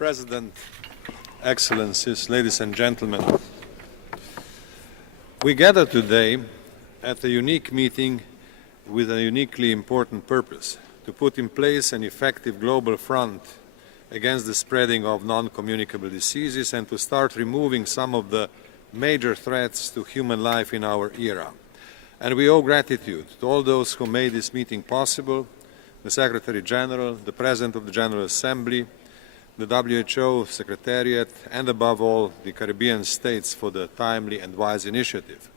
President, Excellencies, ladies and gentlemen, we gather today at a unique meeting with a uniquely important purpose, to put in place an effective global front against the spreading of non-communicable diseases and to start removing some of the major threats to human life in our era. And we owe gratitude to all those who made this meeting possible, the Secretary General, the President of the General Assembly, the WHO Secretariat, and above all, the Caribbean states for the timely and wise initiative.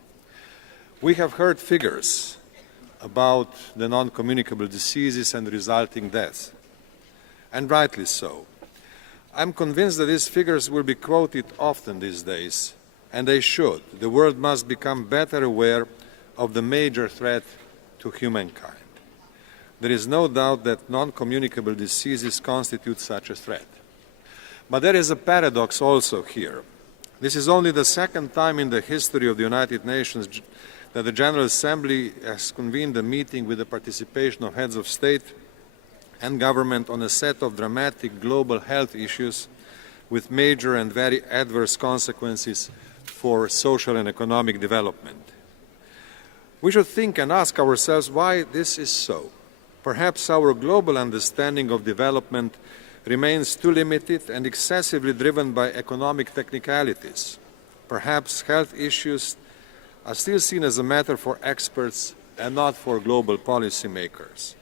We have heard figures about the non-communicable diseases and resulting deaths, and rightly so. I'm convinced that these figures will be quoted often these days, and they should. The world must become better aware of the major threat to humankind. There is no doubt that non-communicable diseases constitute such a threat. But there is a paradox also here. This is only the second time in the history of the United Nations that the General Assembly has convened a meeting with the participation of heads of state and government on a set of dramatic global health issues with major and very adverse consequences for social and economic development. We should think and ask ourselves why this is so. Perhaps our global understanding of development remains too limited and excessively driven by economic technicalities. Perhaps health issues are still seen as a matter for experts and not for global policymakers.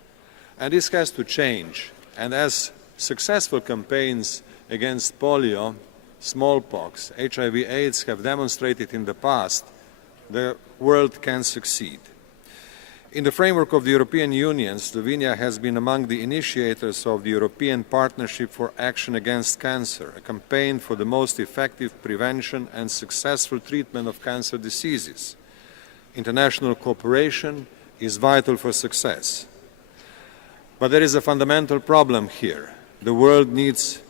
And this has to change. And as successful campaigns against polio, smallpox, HIV/AIDS have demonstrated in the past, the world can succeed. In the framework of the European Union, Slovenia has been among the initiators of the European Partnership for Action Against Cancer, a campaign for the most effective prevention and successful treatment of cancer diseases. International cooperation is vital for success. But there is a fundamental problem here. The world needs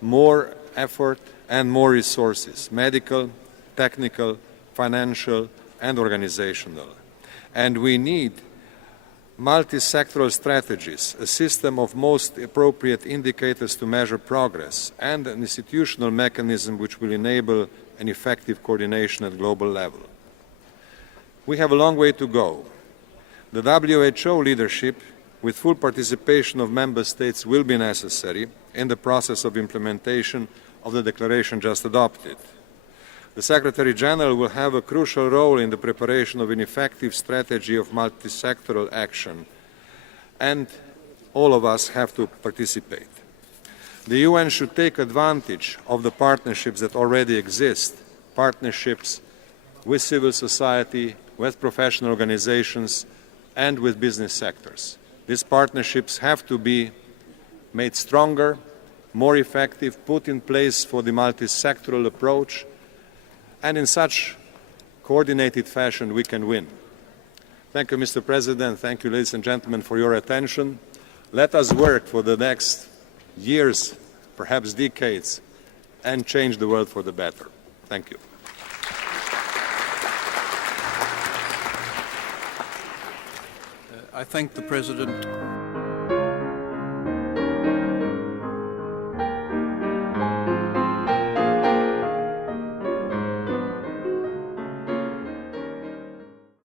more effort and more resources, medical, technical, financial, and organizational. And we need multi-sectoral strategies, a system of most appropriate indicators to measure progress, and an institutional mechanism which will enable an effective coordination at global level. We have a long way to go. The WHO leadership, with full participation of member states, will be necessary in the process of implementation of the declaration just adopted. The Secretary General will have a crucial role in the preparation of an effective strategy of multi-sectoral action, and all of us have to participate. The UN should take advantage of the partnerships that already exist, partnerships with civil society, with professional organizations, and with business sectors. These partnerships have to be made stronger, more effective, put in place for the multi-sectoral approach, and in such coordinated fashion we can win. Thank you, Mr. President. Thank you, ladies and gentlemen, for your attention. Let us work for the next years, perhaps decades, and change the world for the better. Thank you. I thank the President.